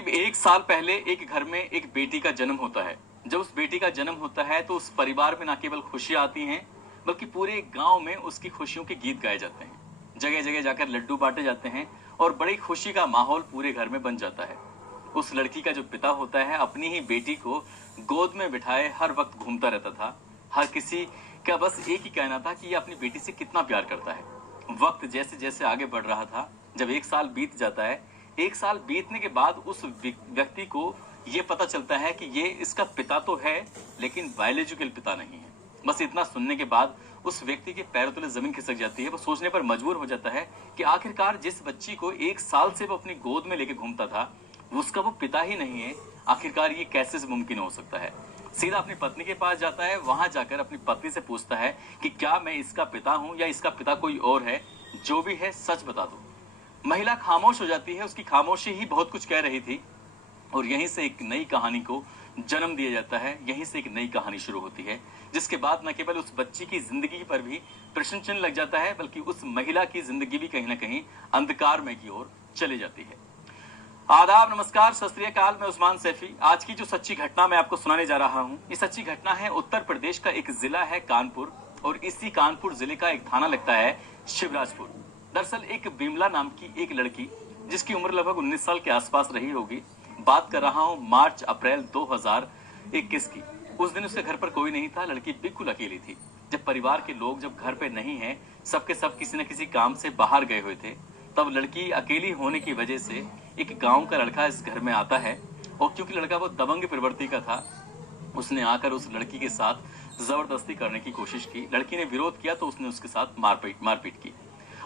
करीब 1 साल पहले एक घर में एक बेटी का जन्म होता है। जब उस बेटी का जन्म होता है तो उस परिवार में न केवल खुशियां आती हैं, बल्कि पूरे गांव में उसकी खुशियों के गीत गाए जाते हैं। जगह जगह जाकर लड्डू बांटे जाते हैं और बड़ी खुशी का माहौल पूरे घर में बन जाता है। उस लड़की का जो पिता होता है अपनी ही बेटी को गोद में बिठाए हर वक्त घूमता रहता था। हर किसी का बस एक ही कहना था कि ये अपनी बेटी से कितना प्यार करता है। वक्त जैसे जैसे आगे बढ़ रहा था, जब 1 साल बीत जाता है, 1 साल बीतने के बाद उस व्यक्ति को ये पता चलता है कि ये इसका पिता तो है, लेकिन बायोलॉजिकल पिता नहीं है। बस इतना सुनने के बाद उस व्यक्ति के पैरों तले जमीन खिसक जाती है। वो सोचने पर मजबूर हो जाता है कि आखिरकार जिस बच्ची को 1 साल से वो अपनी गोद में लेके घूमता था, उसका वो पिता ही नहीं है। आखिरकार ये कैसे मुमकिन हो सकता है। सीधा अपनी पत्नी के पास जाता है। वहां जाकर अपनी पत्नी से पूछता है कि क्या मैं इसका पिता हूं या इसका पिता कोई और है। जो भी है सच बता दो। महिला खामोश हो जाती है। उसकी खामोशी ही बहुत कुछ कह रही थी और यहीं से एक नई कहानी को जन्म दिया जाता है। यहीं से एक नई कहानी शुरू होती है, जिसके बाद न केवल उस बच्ची की जिंदगी पर भी प्रश्न चिन्ह लग जाता है, बल्कि उस महिला की जिंदगी भी कहीं ना कहीं अंधकारमय की ओर चली जाती है। आदाब, नमस्कार, सत श्री अकाल। मैं उस्मान सैफी। आज की जो सच्ची घटना मैं आपको सुनाने जा रहा हूँ, ये सच्ची घटना है उत्तर प्रदेश का एक जिला है कानपुर, और इसी कानपुर जिले का एक थाना लगता है शिवराजपुर। दरअसल एक बिमला नाम की एक लड़की, जिसकी उम्र लगभग 19 साल के आसपास रही होगी। बात कर रहा हूँ मार्च अप्रैल 2021 की। उस दिन उसके घर पर कोई नहीं था। लड़की बिल्कुल अकेली थी। जब परिवार के लोग जब घर पे नहीं है, सबके सब किसी न किसी काम से बाहर गए हुए थे, तब लड़की अकेली होने की वजह से एक गांव का लड़का इस घर में आता है। और क्योंकि लड़का वो दबंग प्रवृत्ति का था, उसने आकर उस लड़की के साथ जबरदस्ती करने की कोशिश की। लड़की ने विरोध किया तो उसने उसके साथ मारपीट की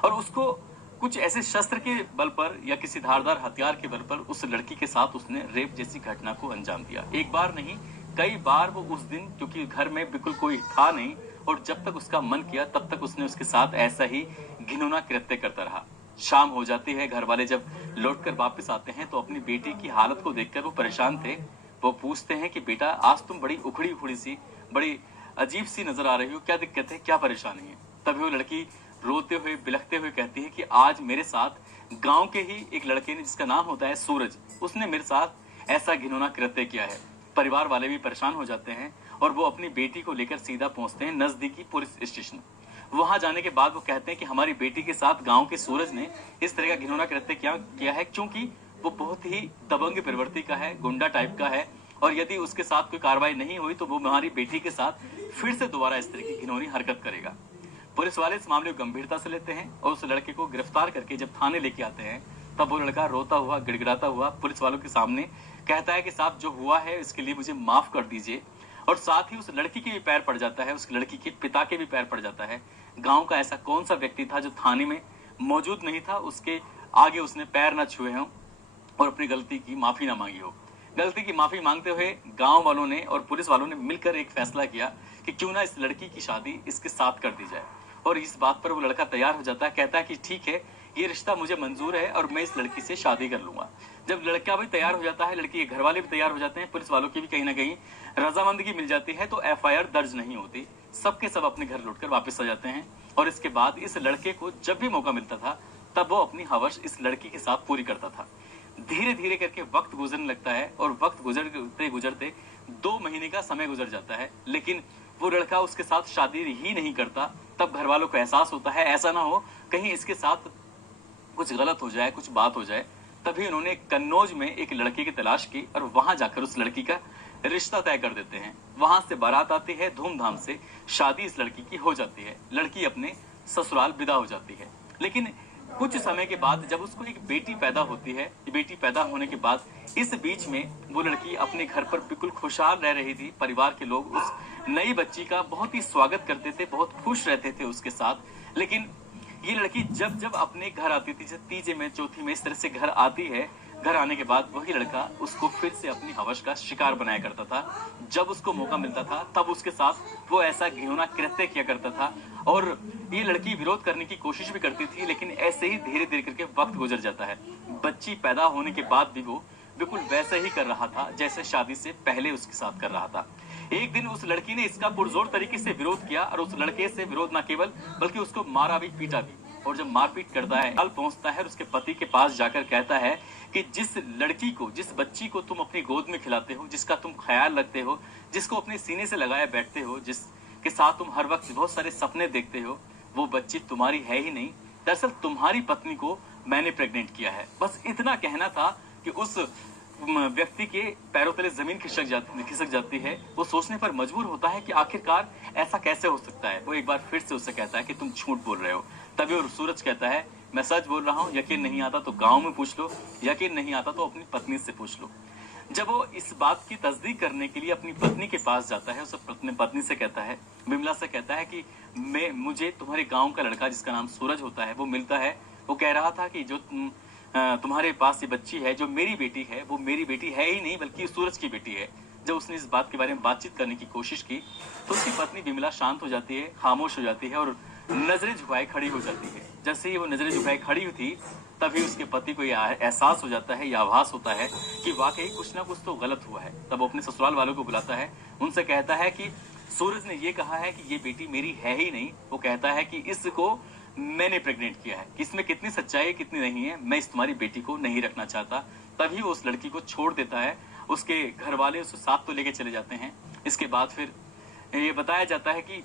और उसको कुछ ऐसे शस्त्र के बल पर या किसी धारदार हथियार के बल पर उस लड़की के साथ उसने रेप जैसी घटना को अंजाम दिया। एक बार नहीं, कई बार वो उस दिन, क्योंकि घर में बिल्कुल कोई था नहीं और जब तक उसका मन किया तब तक उसने उसके साथ ऐसा ही घिनौना कृत्य करता रहा। शाम हो जाती है। घर वाले जब लौटकर वापस आते हैं तो अपनी बेटी की हालत को देखकर वो परेशान थे। वो पूछते हैं कि बेटा, आज तुम बड़ी उखड़ी उखड़ी सी, बड़ी अजीब सी नजर आ रही हो, क्या दिक्कत है, क्या परेशानी है। तभी वो लड़की रोते हुए बिलखते हुए कहती है कि आज मेरे साथ गांव के ही एक लड़के ने, जिसका नाम होता है सूरज, उसने मेरे साथ ऐसा घिनौना कृत्य किया है। परिवार वाले भी परेशान हो जाते हैं और वो अपनी बेटी को लेकर सीधा पहुंचते हैं नजदीकी पुलिस स्टेशन। वहां जाने के बाद वो कहते हैं कि हमारी बेटी के साथ गांव के सूरज ने इस तरह का घिनौना कृत्य किया है, क्योंकि वो बहुत ही दबंग प्रवृत्ति का है, गुंडा टाइप का है, और यदि उसके साथ कोई कार्रवाई नहीं हुई तो वो हमारी बेटी के साथ फिर से दोबारा इस तरह की घिनौनी हरकत करेगा। पुलिस वाले इस मामले को गंभीरता से लेते हैं और उस लड़के को गिरफ्तार करके जब थाने लेके आते हैं, तब वो लड़का रोता हुआ, गिड़गिड़ाता हुआ पुलिस वालों के सामने कहता है कि साहब, जो हुआ है इसके लिए मुझे माफ कर दीजिए। और साथ ही उस लड़की के भी पैर पड़ जाता है, उस लड़की के पिता के भी पैर पड़ जाता है। गांव का ऐसा कौन सा व्यक्ति था जो थाने में मौजूद नहीं था, उसके आगे उसने पैर न छुए हों और अपनी गलती की माफी ना मांगी हो। गलती की माफी मांगते हुए गांव वालों ने और पुलिस वालों ने मिलकर एक फैसला किया कि क्यों ना इस लड़की की शादी इसके साथ कर दी जाए। और इस बात पर वो लड़का तैयार हो जाता है, कहता है कि ठीक है, ये रिश्ता मुझे मंजूर है और मैं इस लड़की से शादी कर लूंगा। जब लड़का भी तैयार हो जाता है, लड़की के घर वाले भी तैयार हो जाते हैं, पुलिस वालों की भी कहीं ना कहीं रजामंदगी मिल जाती है, तो एफआईआर दर्ज नहीं होती। सबके सब अपने घर लौटकर वापस आ जाते हैं। और इसके बाद इस लड़के को जब भी मौका मिलता था तब वो अपनी हवस इस लड़की के साथ पूरी करता था। धीरे धीरे करके वक्त गुजरने लगता है और वक्त गुजरते गुजरते 2 महीने का समय गुजर जाता है, लेकिन वो लड़का उसके साथ शादी ही नहीं करता। तब घर वालों को एहसास होता है ऐसा ना हो कहीं इसके साथ कुछ गलत हो जाए, कुछ बात हो जाए। तभी उन्होंने कन्नौज में एक लड़की की तलाश की और वहां जाकर उस लड़की का रिश्ता तय कर देते हैं। वहां से बारात आती है, धूमधाम से शादी इस लड़की की हो जाती है। लड़की अपने ससुराल विदा हो जाती है। लेकिन कुछ समय के बाद जब उसको एक बेटी पैदा होती है, बेटी पैदा होने के बाद इस बीच में वो लड़की अपने घर पर बिल्कुल खुशहाल रह रही थी। परिवार के लोग उस नई बच्ची का बहुत ही स्वागत करते थे, बहुत खुश रहते थे उसके साथ। लेकिन ये लड़की जब जब अपने घर आती थी, जब तीजे में, चौथी में इस तरह से घर आती है, घर आने के बाद वही लड़का उसको फिर से अपनी हवस का शिकार बनाया करता था। जब उसको मौका मिलता था तब उसके साथ वो ऐसा घिनौना कृत्य किया करता था। और ये लड़की विरोध करने की कोशिश भी करती थी, लेकिन ऐसे ही धीरे धीरे करके वक्त गुजर जाता है। बच्ची पैदा होने के बाद भी वो बिल्कुल वैसे ही कर रहा था जैसे शादी से पहले उसके साथ कर रहा था। एक दिन उस लड़की ने इसका पुरजोर तरीके से विरोध किया और उस लड़के से विरोध न केवल बल्कि उसको मारा भी, पीटा भी। और जब मारपीट करता है, कल पहुंचता है और उसके पति के पास जाकर कहता है कि जिस लड़की को, जिस बच्ची को तुम अपनी गोद में खिलाते हो, जिसका तुम ख्याल रखते हो, जिसको अपने सीने से लगाए बैठते हो, जिसके साथ तुम हर वक्त बहुत सारे सपने देखते हो, वो बच्ची तुम्हारी है ही नहीं, दरअसल तुम्हारी पत्नी को मैंने प्रेग्नेंट किया है। बस इतना कहना था कि उस व्यक्ति के पैरों तले जमीन खिसक जाती है। वो सोचने पर मजबूर होता है कि आखिरकार ऐसा कैसे हो सकता है। वो एक बार फिर से उससे कहता है कि तुम झूठ बोल रहे हो। तभी वो सूरज कहता है, मैं सच बोल रहा हूँ, यकीन नहीं आता तो गांव में पूछ लो, यकीन नहीं आता तो अपनी पत्नी से पूछ लो। जब वो इस बात की तस्दीक करने के लिए अपनी पत्नी के पास जाता है, उसे अपनी पत्नी से कहता है, विमला से कहता है कि मुझे तुम्हारे गांव का लड़का जिसका नाम सूरज होता है वो मिलता है। वो कह रहा था कि जो तुम्हारे पास ये बच्ची है, जो मेरी बेटी है, वो मेरी बेटी है ही नहीं बल्कि सूरज की बेटी है। जब उसने इस बात के बारे में बातचीत करने की कोशिश की तो उसकी पत्नी विमला शांत हो जाती है, खामोश हो जाती है और नजरें झुकाए खड़ी हो जाती है। जैसे ही वो नजरें झुकाए खड़ी हुई थी तभी उसके पति को यह एहसास हो जाता है, यह आभास होता है कि वाकई कुछ ना कुछ तो गलत हुआ है। तब वो अपने ससुराल वालों को बुलाता है, उनसे कहता है कि सूरज ने ये कहा है कि ये बेटी मेरी है ही नहीं। वो कहता है कि इसको मैंने प्रेग्नेंट किया है। इसमें कितनी सच्चाई है कितनी नहीं है, मैं इस तुम्हारी बेटी को नहीं रखना चाहता। तभी वो उस लड़की को छोड़ देता है। उसके घर वाले उसे साथ तो लेके चले जाते हैं। इसके बाद फिर ये बताया जाता है कि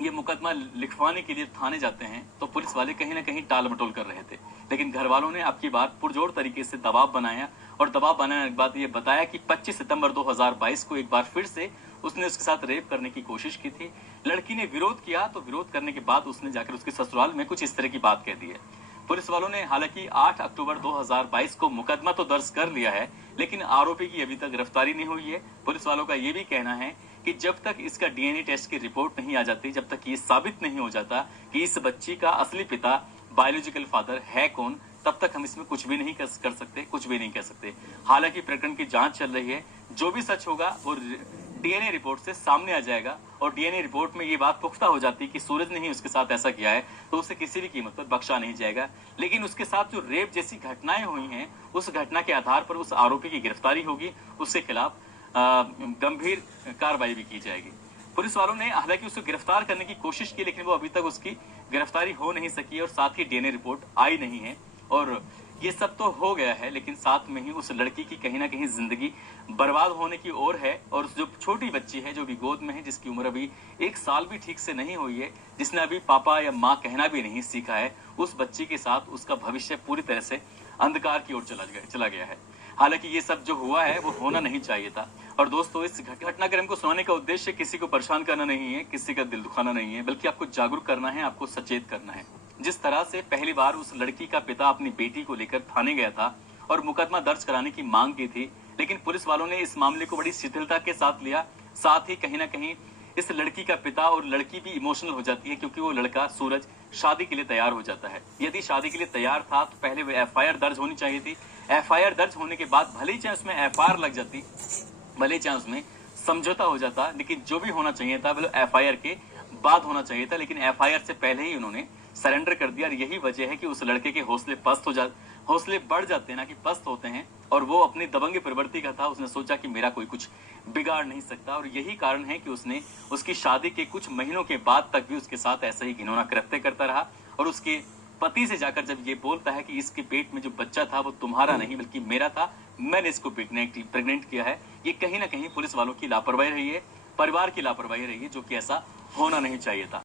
ये मुकदमा लिखवाने के लिए थाने जाते हैं तो पुलिस वाले कहीं ना कहीं टाल मटोल कर रहे थे, लेकिन घर वालों ने अब की बार पुरजोर तरीके से दबाव बनाया और दबाव बनाने के बाद ये बताया कि 25 सितंबर 2022 को एक बार फिर से उसने उसके साथ रेप करने की कोशिश की थी। लड़की ने विरोध किया तो विरोध करने के बाद उसने जाकर उसके ससुराल में कुछ इस तरह की बात कह दी है। पुलिस वालों ने हालांकि 8 अक्टूबर 2022 को मुकदमा तो दर्ज कर लिया है, लेकिन आरोपी की अभी तक गिरफ्तारी नहीं हुई है। पुलिस वालों का यह भी कहना है कि जब तक इसका डीएनए टेस्ट की रिपोर्ट नहीं आ जाती, जब तक ये साबित नहीं हो जाता कि इस बच्ची का असली पिता, बायोलॉजिकल फादर है कौन, तब तक हम इसमें कुछ भी नहीं कर सकते, कुछ भी नहीं कह सकते। हालांकि प्रकरण की जांच चल रही है, जो भी सच होगा वो डीएनए रिपोर्ट से सामने आ जाएगा और डीएनए रिपोर्ट में ये बात पुख्ता हो जाती है कि सूरज ने ही उसके साथ ऐसा किया है तो उसे किसी भी कीमत पर बख्शा नहीं जाएगा। लेकिन उसके साथ जो रेप जैसी घटनाएं हुई हैं, उस घटना के आधार पर उस आरोपी की गिरफ्तारी होगी, उसके खिलाफ गंभीर कार्रवाई भी की जाएगी। पुलिस वालों ने हालांकि उसको गिरफ्तार करने की कोशिश की, लेकिन वो अभी तक उसकी गिरफ्तारी हो नहीं सकी और साथ ही डीएनए रिपोर्ट आई नहीं है। और ये सब तो हो गया है, लेकिन साथ में ही उस लड़की की कहीं ना कहीं जिंदगी बर्बाद होने की ओर है। और जो छोटी बच्ची है जो भी गोद में है, जिसकी उम्र अभी 1 साल भी ठीक से नहीं हुई है, जिसने अभी पापा या माँ कहना भी नहीं सीखा है, उस बच्ची के साथ उसका भविष्य पूरी तरह से अंधकार की ओर चला गया है। हालांकि ये सब जो हुआ है वो होना नहीं चाहिए था। और दोस्तों, इस घटनाक्रम को सुनाने का उद्देश्य किसी को परेशान करना नहीं है, किसी का दिल दुखाना नहीं है, बल्कि आपको जागरूक करना है, आपको सचेत करना है। जिस तरह से पहली बार उस लड़की का पिता अपनी बेटी को लेकर थाने गया था और मुकदमा दर्ज कराने की मांग की थी, लेकिन पुलिस वालों ने इस मामले को बड़ी शिथिलता के साथ लिया। साथ ही कहीं ना कहीं इस लड़की का पिता और लड़की भी इमोशनल हो जाती है, क्योंकि वो लड़का सूरज शादी के लिए तैयार हो जाता है। यदि शादी के लिए तैयार था तो पहले वो एफआईआर दर्ज होनी चाहिए थी। एफआईआर दर्ज होने के बाद भले ही चाहे उसमें एफआईआर लग जाती, भले ही चाहे उसमें समझौता हो जाता, लेकिन जो भी होना चाहिए था वो एफआईआर के बाद होना चाहिए था। लेकिन एफआईआर से पहले ही उन्होंने सरेंडर कर दिया और यही वजह है कि उस लड़के के हौसले बढ़ जाते हैं, ना कि पस्त होते हैं। और वो अपनी दबंग प्रवृत्ति का था, उसने सोचा कि मेरा कोई कुछ बिगाड़ नहीं सकता, और यही कारण है कि उसने उसकी शादी के कुछ महीनों के बाद तक भी उसके साथ ऐसा ही घिनौना कृत्य करता रहा। और उसके पति से जाकर जब ये बोलता है कि इसके पेट में जो बच्चा था वो तुम्हारा नहीं बल्कि मेरा था, मैंने इसको प्रेग्नेंट किया है, ये कहीं ना कहीं पुलिस वालों की लापरवाही रही है, परिवार की लापरवाही रही है, जो कि ऐसा होना नहीं चाहिए था।